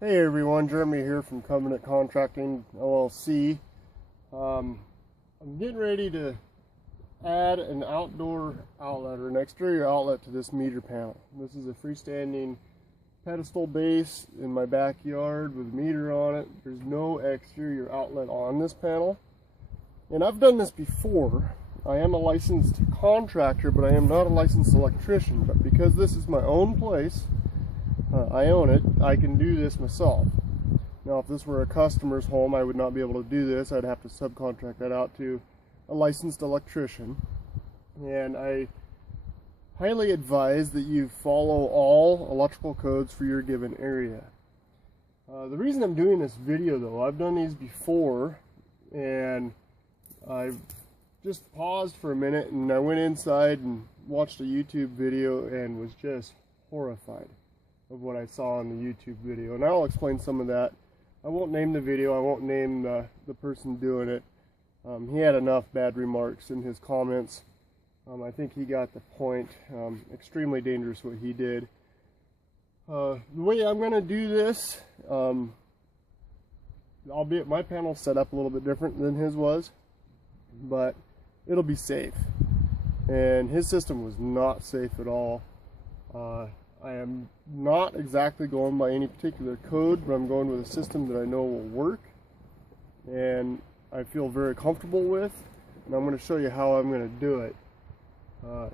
Hey everyone, Jeremy here from Conduit Contracting LLC. I'm getting ready to add an outdoor outlet or an exterior outlet to this meter panel. This is a freestanding pedestal base in my backyard with a meter on it. There's no exterior outlet on this panel. And I've done this before. I am a licensed contractor, but I am not a licensed electrician. But because this is my own place, I own it, I can do this myself. Now if this were a customer's home, I would not be able to do this. I'd have to subcontract that out to a licensed electrician. And I highly advise that you follow all electrical codes for your given area. The reason I'm doing this video though, I've done these before and I just paused for a minute and I went inside and watched a YouTube video and was just horrified of what I saw in the YouTube video, and I'll explain some of that. I won't name the video, I won't name the person doing it. He had enough bad remarks in his comments. I think he got the point. Extremely dangerous what he did. The way I'm going to do this, albeit my panel's set up a little bit different than his was, but it'll be safe. And his system was not safe at all. I am not exactly going by any particular code, but I'm going with a system that I know will work and I feel very comfortable with, and I'm going to show you how I'm going to do it.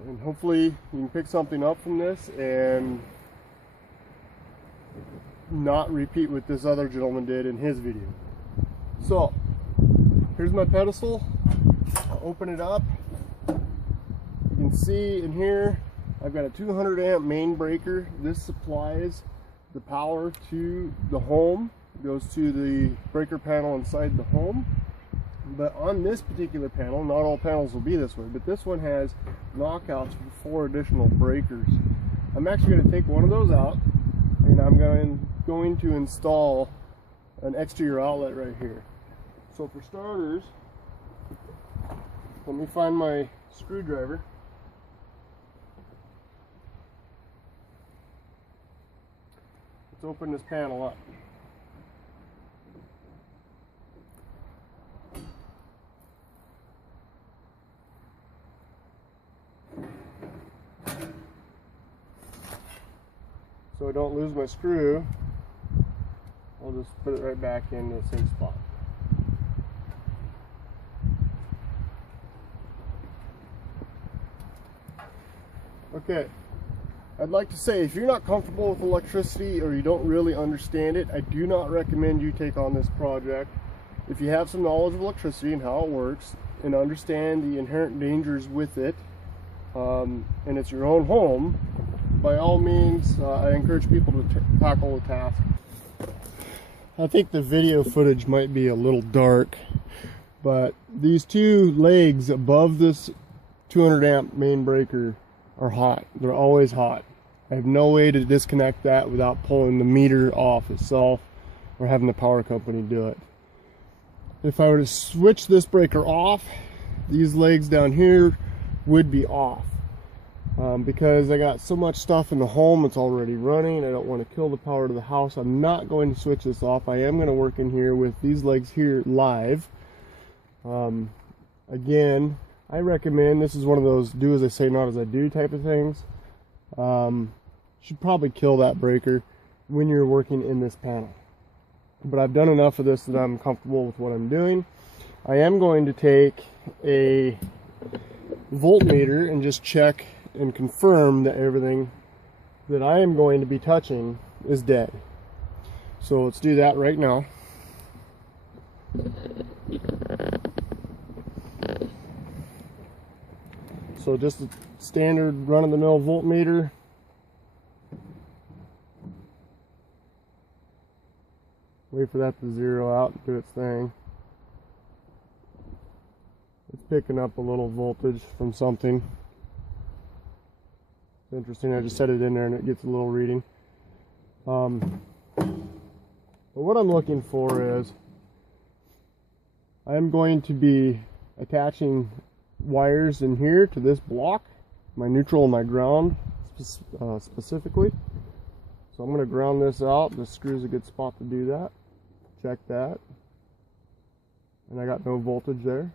And hopefully you can pick something up from this and not repeat what this other gentleman did in his video. So here's my pedestal. I'll open it up. You can see in here I've got a 200 amp main breaker. This supplies the power to the home. It goes to the breaker panel inside the home. But on this particular panel, not all panels will be this way, but this one has knockouts for 4 additional breakers. I'm actually going to take one of those out and I'm going to install an exterior outlet right here. So for starters, let me find my screwdriver. Open this panel up. So I don't lose my screw, I'll just put it right back in the same spot. Okay. I'd like to say, if you're not comfortable with electricity or you don't really understand it, I do not recommend you take on this project. If you have some knowledge of electricity and how it works and understand the inherent dangers with it, and it's your own home, by all means, I encourage people to tackle the task. I think the video footage might be a little dark, but these 2 legs above this 200 amp main breaker are hot. They're always hot. I have no way to disconnect that without pulling the meter off itself or having the power company do it. If I were to switch this breaker off, these legs down here would be off. Because I got so much stuff in the home, it's already running. I don't want to kill the power to the house. I'm not going to switch this off. I am going to work in here with these legs here live. Again, I recommend, this is one of those do as I say, not as I do type of things. Should probably kill that breaker when you're working in this panel. But I've done enough of this that I'm comfortable with what I'm doing. I am going to take a voltmeter and just check and confirm that everything that I am going to be touching is dead. So let's do that right now. So just a standard run-of-the-mill voltmeter. Wait for that to zero out and do its thing. It's picking up a little voltage from something. It's interesting, I just set it in there and it gets a little reading. But what I'm looking for is, I'm going to be attaching wires in here to this block, my neutral and my ground specifically. So I'm going to ground this out. This screw is a good spot to do that. Check that. And I got no voltage there.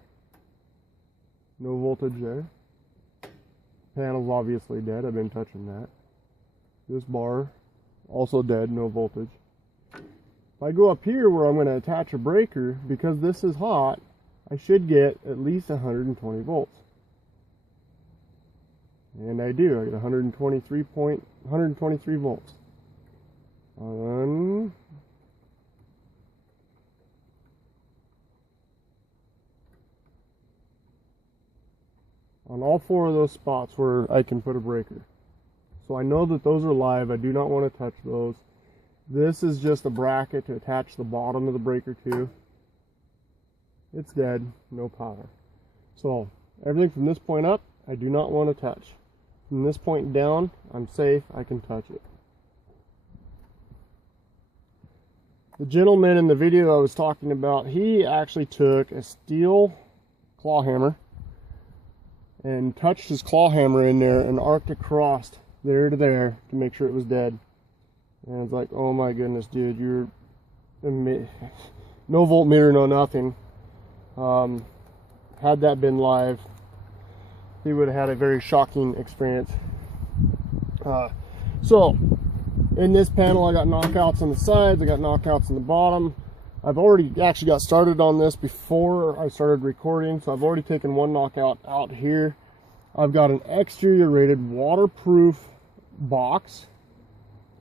No voltage there. Panel's obviously dead. I've been touching that. This bar, also dead, no voltage. If I go up here where I'm going to attach a breaker, because this is hot, I should get at least 120 volts. And I do. I get 123 volts. On all four of those spots where I can put a breaker. So I know that those are live. I do not want to touch those. This is just a bracket to attach the bottom of the breaker to. It's dead, no power. So everything from this point up, I do not want to touch. From this point down, I'm safe, I can touch it. The gentleman in the video I was talking about, he actually took a steel claw hammer and touched his claw hammer in there and arced across there to there to make sure it was dead. And it's like, oh my goodness, dude, you're no voltmeter, no nothing. Had that been live, he would have had a very shocking experience. So in this panel, I got knockouts on the sides, I got knockouts on the bottom. I've already actually got started on this before I started recording, so I've already taken one knockout out here. I've got an exterior rated waterproof box,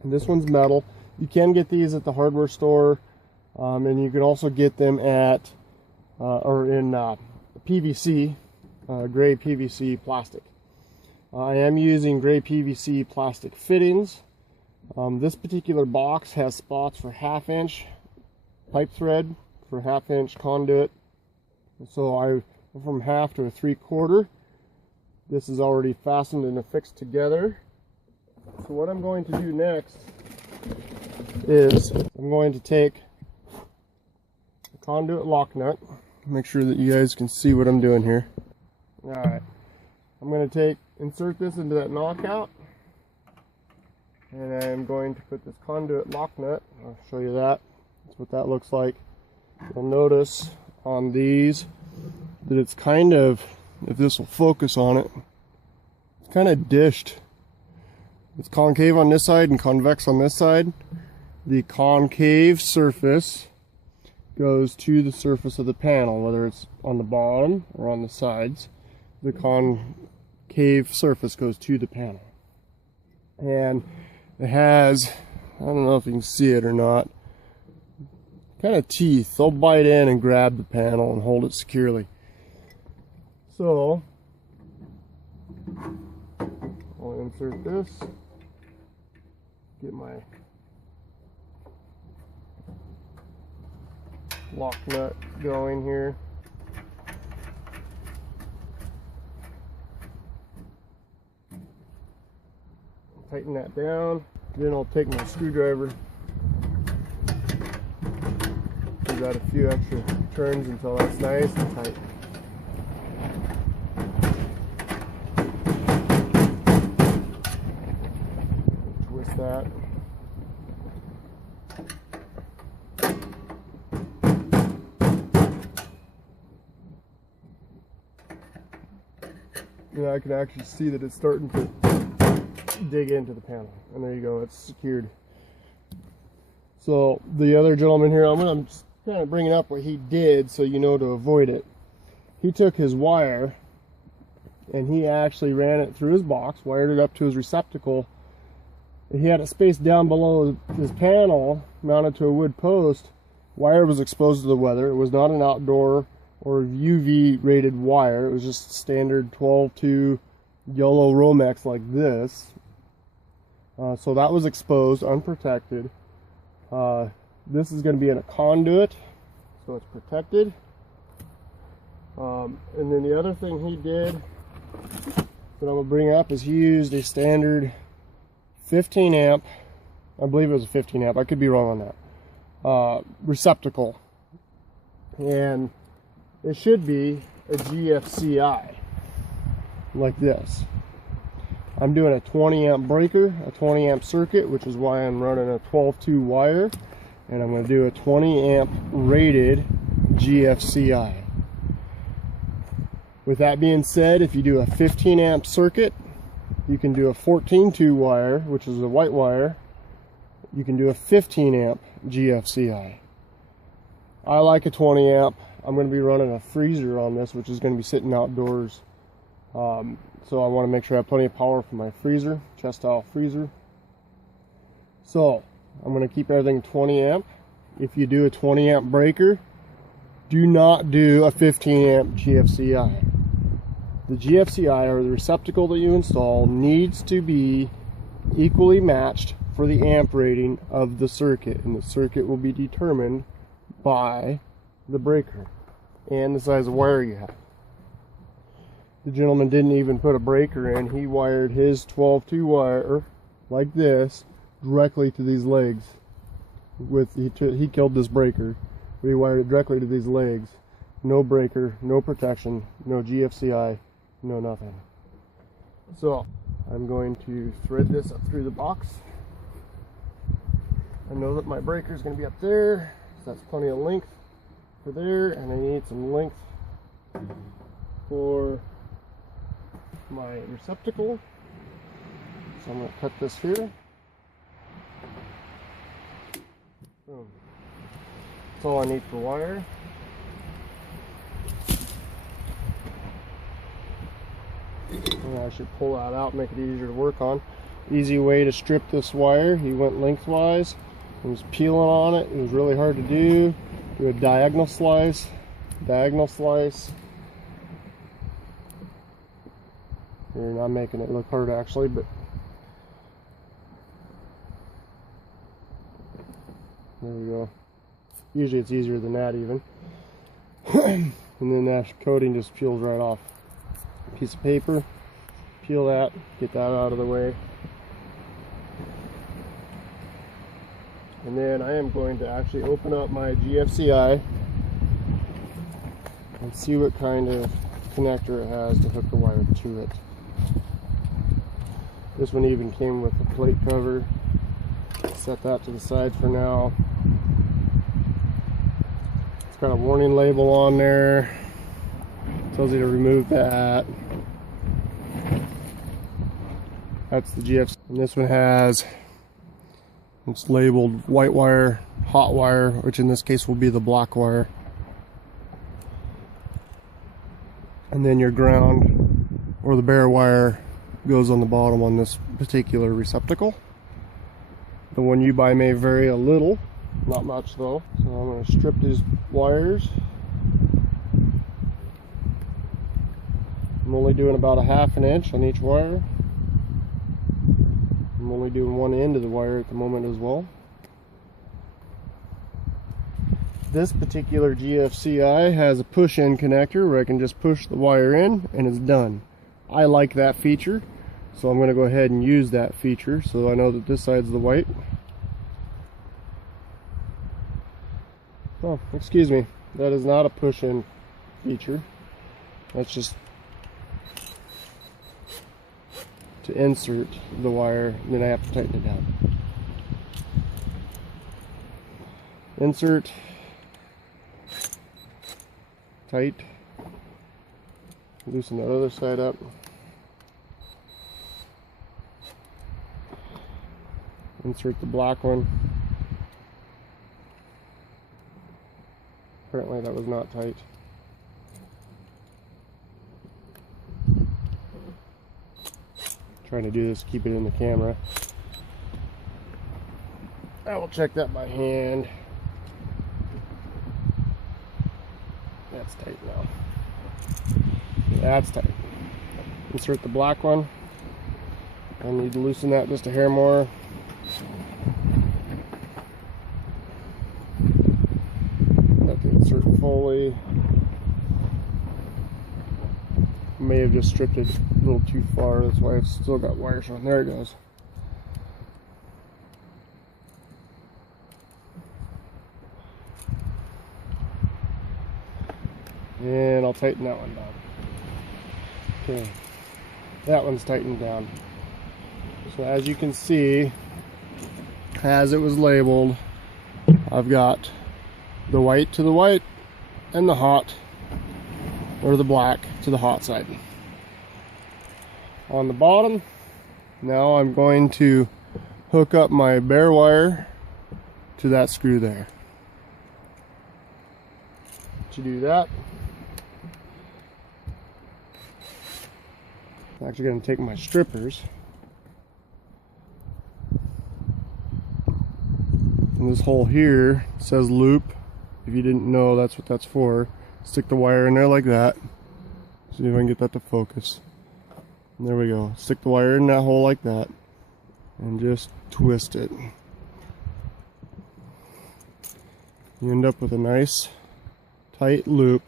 and this one's metal. You can get these at the hardware store, and you can also get them at or in PVC, gray PVC plastic. I am using gray PVC plastic fittings. This particular box has spots for 1/2" pipe thread, for 1/2" conduit. So I went from 1/2 to a 3/4. This is already fastened and affixed together. So what I'm going to do next is I'm going to take a conduit lock nut. Make sure that you guys can see what I'm doing here. Alright, I'm going to insert this into that knockout, and I'm going to put this conduit lock nut. I'll show you that. That's what that looks like. You'll notice on these that it's kind of, if this will focus on it, it's kind of dished. It's concave on this side and convex on this side. The concave surface goes to the surface of the panel, whether it's on the bottom or on the sides. The concave surface goes to the panel. And it has, I don't know if you can see it or not, kind of teeth. They'll bite in and grab the panel and hold it securely. So I'll insert this, get my lock nut going here. Tighten that down. Then I'll take my screwdriver, give that a few extra turns until that's nice and tight. Twist that. Yeah, I can actually see that it's starting to dig into the panel, and there you go, it's secured. So the other gentleman here, I'm just kind of bringing up what he did so you know to avoid it. He took his wire and he actually ran it through his box, wired it up to his receptacle. He had it spaced down below his panel, mounted to a wood post. Wire was exposed to the weather. It was not an outdoor or UV rated wire. It was just standard 12-2 yellow Romex like this. So that was exposed, unprotected. This is going to be in a conduit, so it's protected. And then the other thing he did that I'm going to bring up is he used a standard 15 amp, I believe it was a 15 amp, I could be wrong on that, receptacle. And it should be a GFCI, like this. I'm doing a 20 amp breaker, a 20 amp circuit, which is why I'm running a 12-2 wire, and I'm going to do a 20 amp rated GFCI. With that being said, if you do a 15 amp circuit, you can do a 14-2 wire, which is a white wire. You can do a 15 amp GFCI. I like a 20 amp. I'm going to be running a freezer on this, which is going to be sitting outdoors. So I want to make sure I have plenty of power for my freezer, chest style freezer. So I'm going to keep everything 20 amp. If you do a 20 amp breaker, do not do a 15 amp GFCI. The GFCI, or the receptacle that you install, needs to be equally matched for the amp rating of the circuit, and the circuit will be determined by the breaker and the size of wire you have. The gentleman didn't even put a breaker in. He wired his 12-2 wire like this directly to these legs. He killed this breaker, but he wired it directly to these legs. No breaker, no protection, no GFCI, no nothing. So I'm going to thread this up through the box. I know that my breaker is going to be up there, so that's plenty of length for there, and I need some length for my receptacle. So I'm going to cut this here. Boom. That's all I need for wire. And I should pull that out, make it easier to work on. Easy way to strip this wire. He went lengthwise. He was peeling on it. It was really hard to do. Do a diagonal slice. Diagonal slice. You're not making it look hard actually, but there we go. Usually it's easier than that even. And then that coating just peels right off. Piece of paper, peel that, get that out of the way. And then I am going to actually open up my GFCI and see what kind of connector it has to hook the wire to it. This one even came with a plate cover. Set that to the side for now. It's got a warning label on there. Tells you to remove that. That's the GFCI. And this one has, it's labeled white wire, hot wire, which in this case will be the black wire. And then your ground or the bare wire goes on the bottom on this particular receptacle. The one you buy may vary a little, not much though. So I'm going to strip these wires. I'm only doing about a ½ inch on each wire. I'm only doing one end of the wire at the moment as well. This particular GFCI has a push-in connector where I can just push the wire in and it's done. I like that feature, so I'm going to go ahead and use that feature so I know that this side's the white. Oh, excuse me, that is not a push-in feature. That's just to insert the wire, and then I have to tighten it down. Insert, tight, loosen the other side up, insert the black one. Apparently that was not tight. Trying to do this, keep it in the camera. I will check that by hand. That's tight now. That's tight. Insert the black one. I need to loosen that just a hair more. Have to insert fully. May have just stripped it a little too far, that's why I've still got wires on. There it goes. And I'll tighten that one down. Okay, that one's tightened down. So as you can see, as it was labeled, I've got the white to the white and the hot, or the black to the hot side. On the bottom, now I'm going to hook up my bare wire to that screw there. To do that, I'm actually going to take my strippers, and this hole here says loop. If you didn't know, that's what that's for. Stick the wire in there like that. See if I can get that to focus. And there we go. Stick the wire in that hole like that and just twist it. You end up with a nice tight loop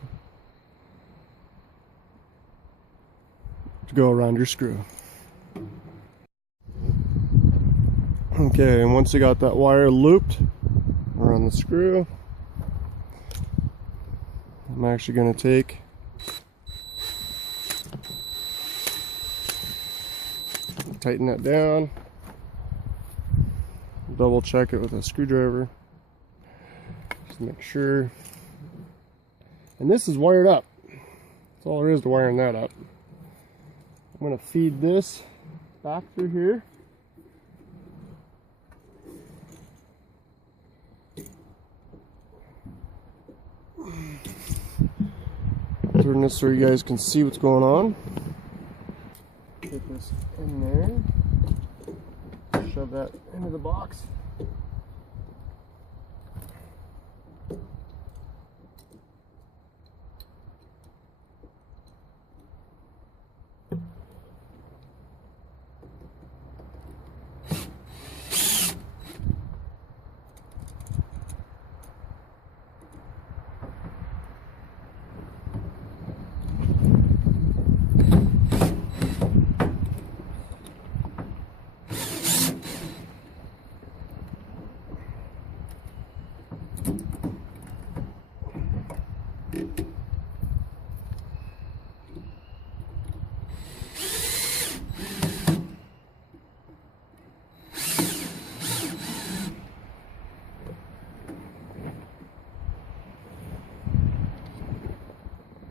to go around your screw. Okay, and once you got that wire looped around the screw, I'm actually going to take tighten that down, double check it with a screwdriver, just make sure. And this is wired up. That's all there is to wiring that up. I'm going to feed this back through here. Turn this so you guys can see what's going on. Get this in there. Shove that into the box.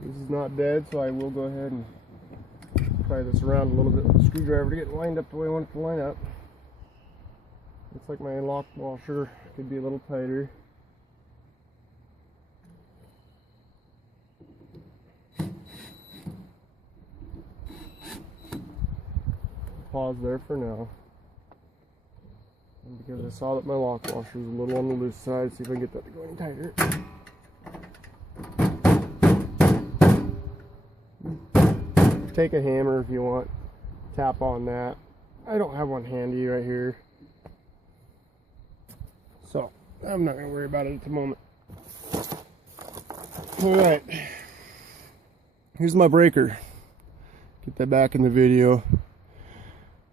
This is not dead, so I will go ahead and pry this around a little bit with the screwdriver to get it lined up the way I want it to line up. Looks like my lock washer could be a little tighter. Pause there for now. And because I saw that my lock washer was a little on the loose side, see if I can get that to go any tighter. Take a hammer if you want, tap on that. I don't have one handy right here, so I'm not going to worry about it at the moment. Alright, here's my breaker. Get that back in the video.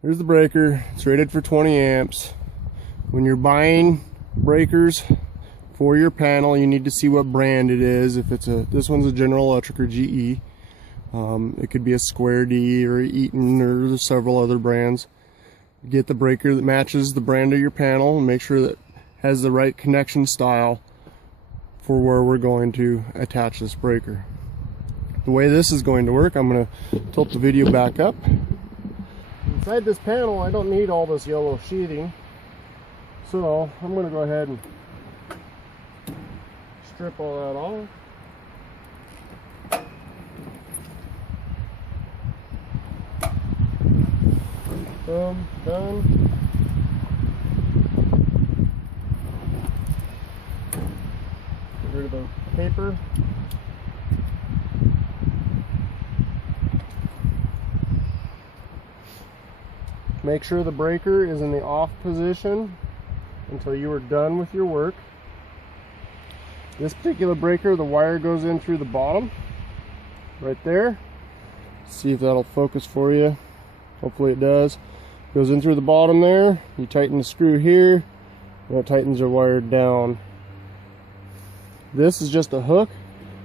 Here's the breaker. It's rated for 20 amps. When you're buying breakers for your panel, you need to see what brand it is. If it's this one's a General Electric or GE. It could be a Square D or Eaton, or there's several other brands. Get the breaker that matches the brand of your panel and make sure that it has the right connection style for where we're going to attach this breaker. The way this is going to work, I'm going to tilt the video back up. Inside this panel, I don't need all this yellow sheathing, so I'm going to go ahead and strip all that off. Boom, done. Get rid of the paper. Make sure the breaker is in the off position until you are done with your work. This particular breaker, the wire goes in through the bottom, right there. See if that'll focus for you. Hopefully it does. Goes in through the bottom there. You tighten the screw here, and it tightens your wire down. This is just a hook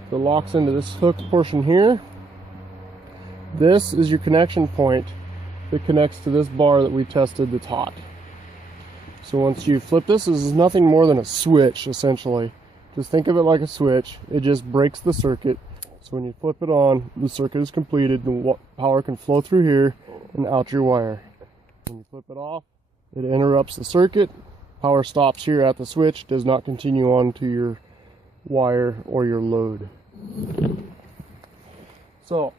that locks into this hook portion here. This is your connection point it connects to this bar that we tested that's hot. So once you flip this is nothing more than a switch, essentially. Just think of it like a switch. It just breaks the circuit. So when you flip it on, the circuit is completed, the power can flow through here and out your wire. When you flip it off, it interrupts the circuit. Power stops here at the switch, does not continue on to your wire or your load. So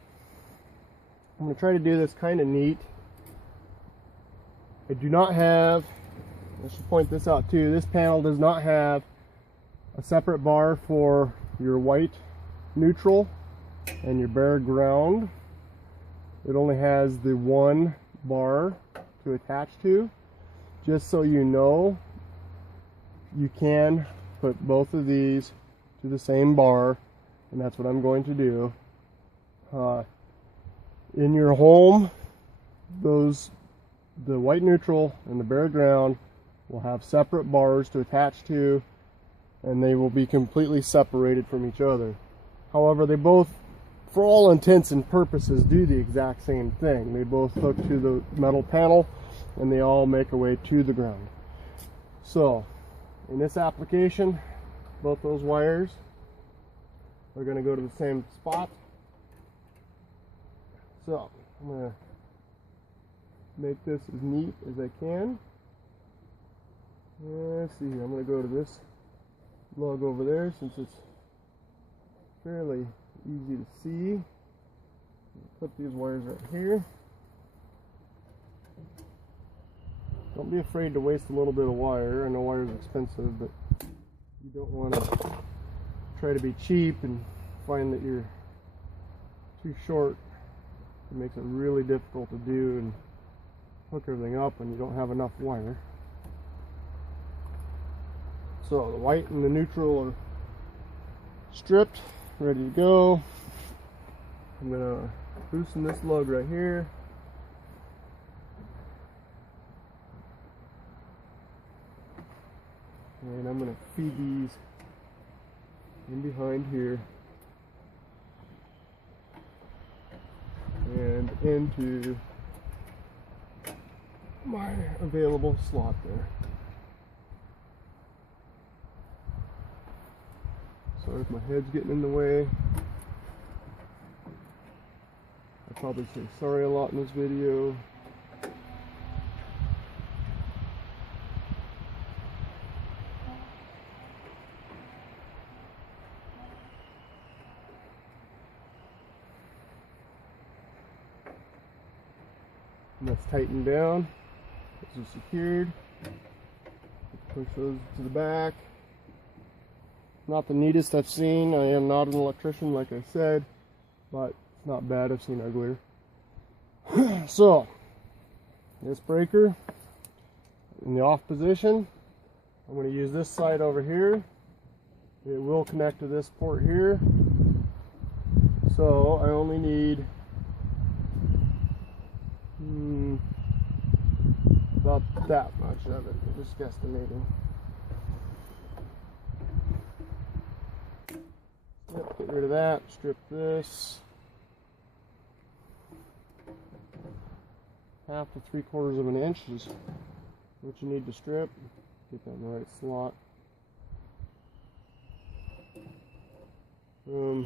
I'm going to try to do this kind of neat. I do not have, I should point this out too, this panel does not have a separate bar for your white neutral and your bare ground. It only has the one bar to attach to. Just so you know, you can put both of these to the same bar, and that's what I'm going to do. In your home, the white neutral and the bare ground will have separate bars to attach to, and they will be completely separated from each other. However, they both, for all intents and purposes, do the exact same thing. They both hook to the metal panel, and they all make a way to the ground. So, in this application, both those wires are going to go to the same spot. So, I'm going to make this as neat as I can. Let's see here, I'm going to go to this lug over there since it's fairly easy to see. Put these wires right here. Don't be afraid to waste a little bit of wire. I know wire is expensive, but you don't want to try to be cheap and find that you're too short. It makes it really difficult to do and hook everything up when you don't have enough wire. So the white and the neutral are stripped, ready to go. I'm going to loosen this lug right here. And I'm going to feed these in behind here and into my available slot there. Sorry if my head's getting in the way. I probably say sorry a lot in this video. And that's tightened down. Those are secured. Push those to the back. Not the neatest I've seen. I am not an electrician, like I said, but it's not bad. I've seen uglier. So, this breaker in the off position, I'm going to use this side over here. It will connect to this port here. So, I only need about that much of it. I'm just guesstimating. Yep, get rid of that, strip this. 1/2 to 3/4 of an inch is what you need to strip. Get that in the right slot. I'm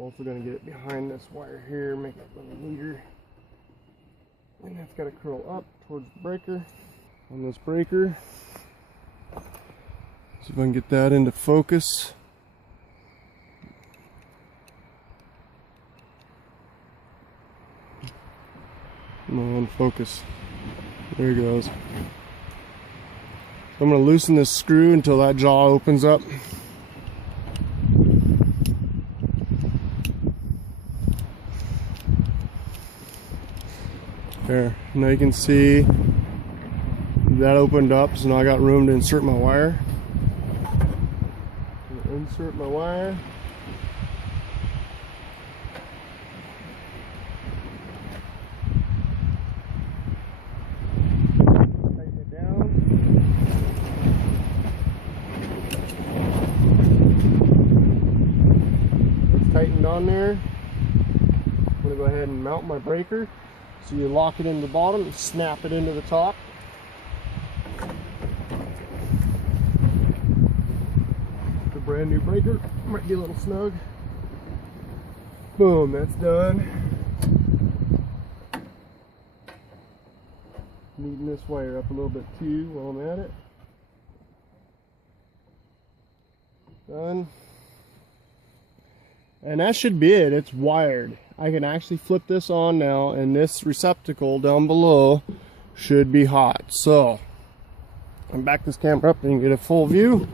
also going to get it behind this wire here, make it a little neater. And that's got to curl up towards the breaker. On this breaker, see if I can get that into focus. Come on, focus. There it goes. So I'm going to loosen this screw until that jaw opens up. There. Now you can see that opened up, so now I got room to insert my wire. Insert my wire. Tightened on there. I'm going to go ahead and mount my breaker. So you lock it in the bottom and snap it into the top. It's a brand new breaker. Might be a little snug. Boom, that's done. Neaten this wire up a little bit too while I'm at it. Done. And that should be it. It's wired. I can actually flip this on now, and this receptacle down below should be hot. So I'm back this camera up and you can get a full view.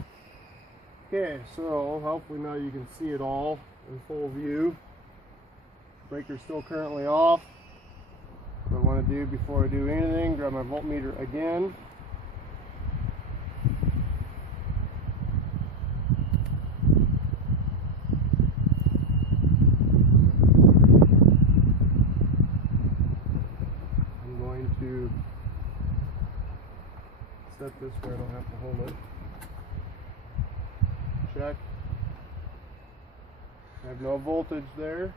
Okay, so hopefully now you can see it all in full view. Breaker's still currently off. What I want to do before I do anything, grab my voltmeter again. I'm going to set this where I don't have to hold it. Check. I have no voltage there.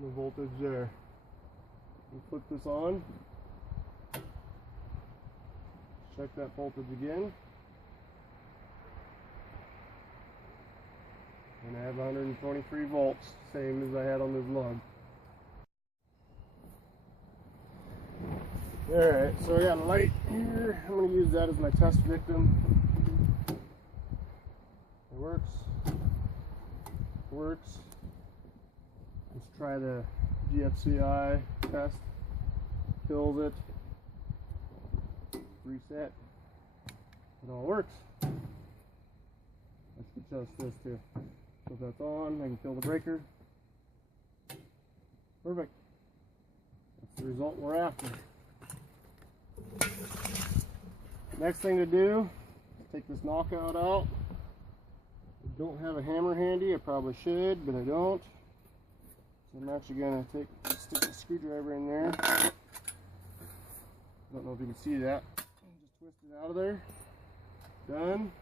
No voltage there. We'll put this on. Check that voltage again. And I have 123 volts, same as I had on this lug. Alright, so I got a light here. I'm going to use that as my test victim. It works. Works. Let's try the GFCI test. Kills it. Reset. It all works. Let's adjust this too. So if that's on, I can kill the breaker. Perfect. That's the result we're after. Next thing to do is take this knockout out. I don't have a hammer handy. I probably should, but I don't. So I'm actually going to stick the screwdriver in there. I don't know if you can see that. Just twist it out of there. Done.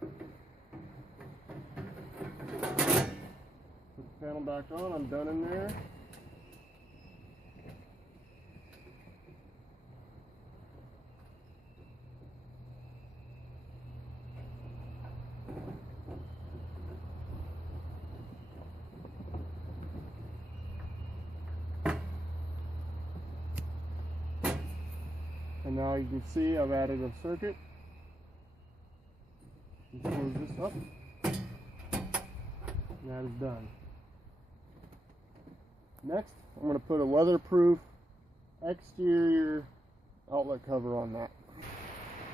Put the panel back on. I'm done in there. And now you can see I've added a circuit. Just close this up. And that is done. Next, I'm going to put a weatherproof exterior outlet cover on that.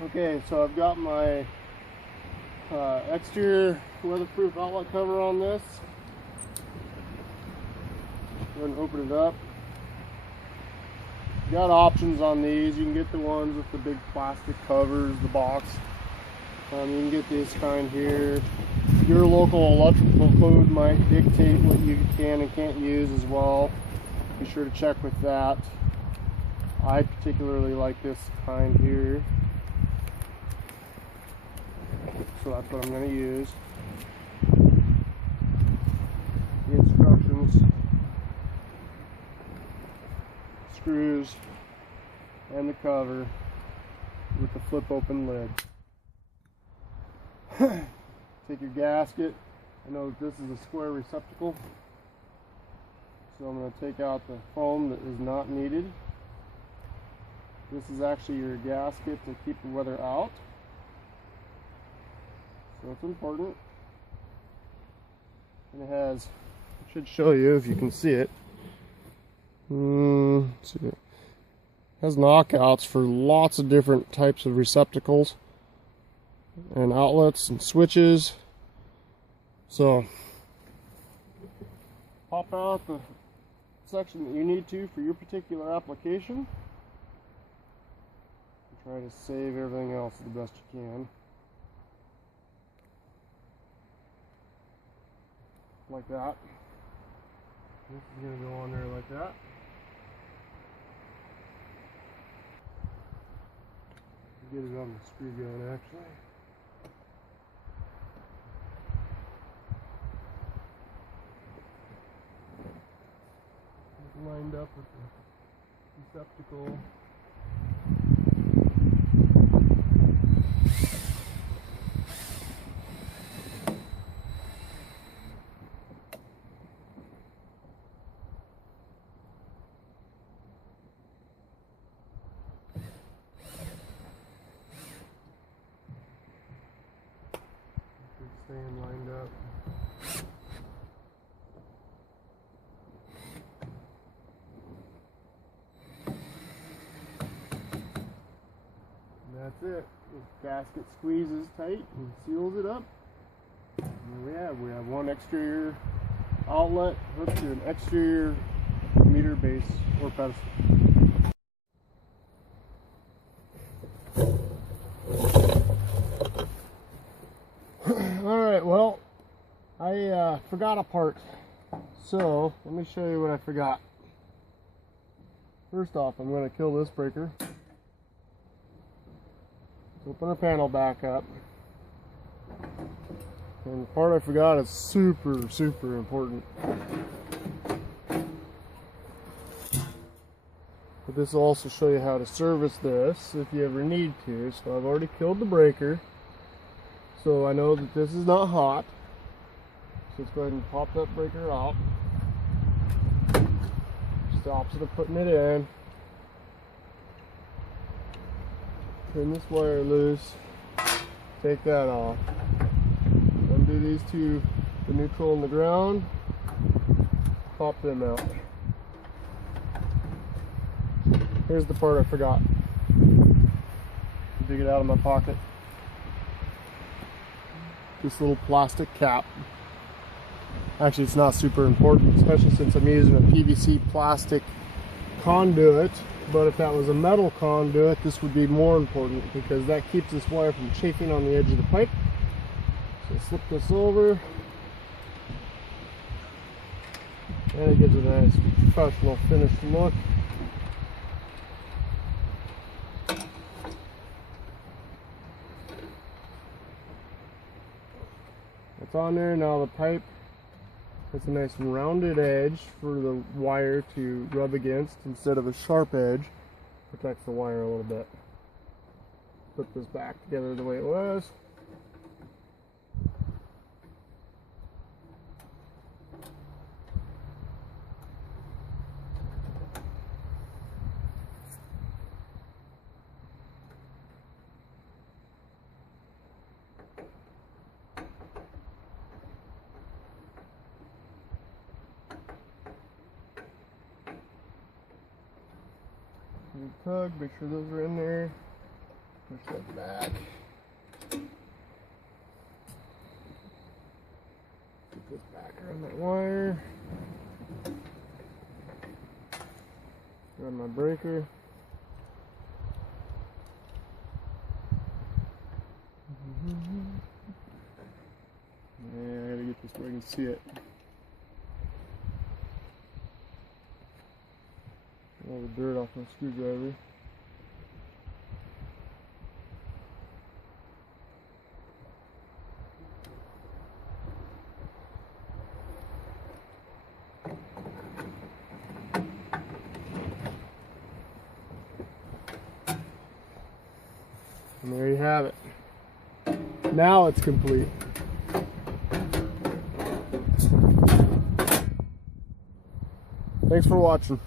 Okay, so I've got my exterior weatherproof outlet cover on this. Go ahead and open it up. You got options on these. You can get the ones with the big plastic covers, the box. You can get this kind here. Your local electrical code might dictate what you can and can't use as well. Be sure to check with that. I particularly like this kind here. So that's what I'm going to use. The instructions. Screws and the cover with the flip open lid. Take your gasket. I know that this is a square receptacle, so I'm going to take out the foam that is not needed. This is actually your gasket to keep the weather out, so it's important. And it has, I should show you if you can see it. Let's see. It has knockouts for lots of different types of receptacles and outlets and switches. So pop out the section that you need to for your particular application. Try to save everything else the best you can. like that. This is going to go on there like that. Get it on the screw gun actually. It's lined up with the receptacle. Staying lined up. And that's it. This gasket squeezes tight and seals it up. And there we have one exterior outlet hooked to an exterior meter base or pedestal. Alright, well, I forgot a part, so let me show you what I forgot. First off, I'm going to kill this breaker. Let's open our panel back up. And the part I forgot is super important. But this will also show you how to service this if you ever need to. So I've already killed the breaker. So I know that this is not hot. So let's go ahead and pop that breaker out. Just the opposite of putting it in. Turn this wire loose. Take that off. Undo these two, the neutral and the ground. Pop them out. Here's the part I forgot. Dig it out of my pocket. This little plastic cap. Actually, it's not super important, especially since I'm using a PVC plastic conduit. But if that was a metal conduit, this would be more important because that keeps this wire from chafing on the edge of the pipe. So slip this over. And it gives it a nice professional finished look. It's on there. Now the pipe has a nice rounded edge for the wire to rub against instead of a sharp edge. Protects the wire a little bit. Put this back together the way it was. Tug, make sure those are in there. Push that back. Put this back around that wire. Grab my breaker. Yeah, I gotta get this where I can see it. All the dirt off my screwdriver. And there you have it. Now it's complete. Thanks for watching.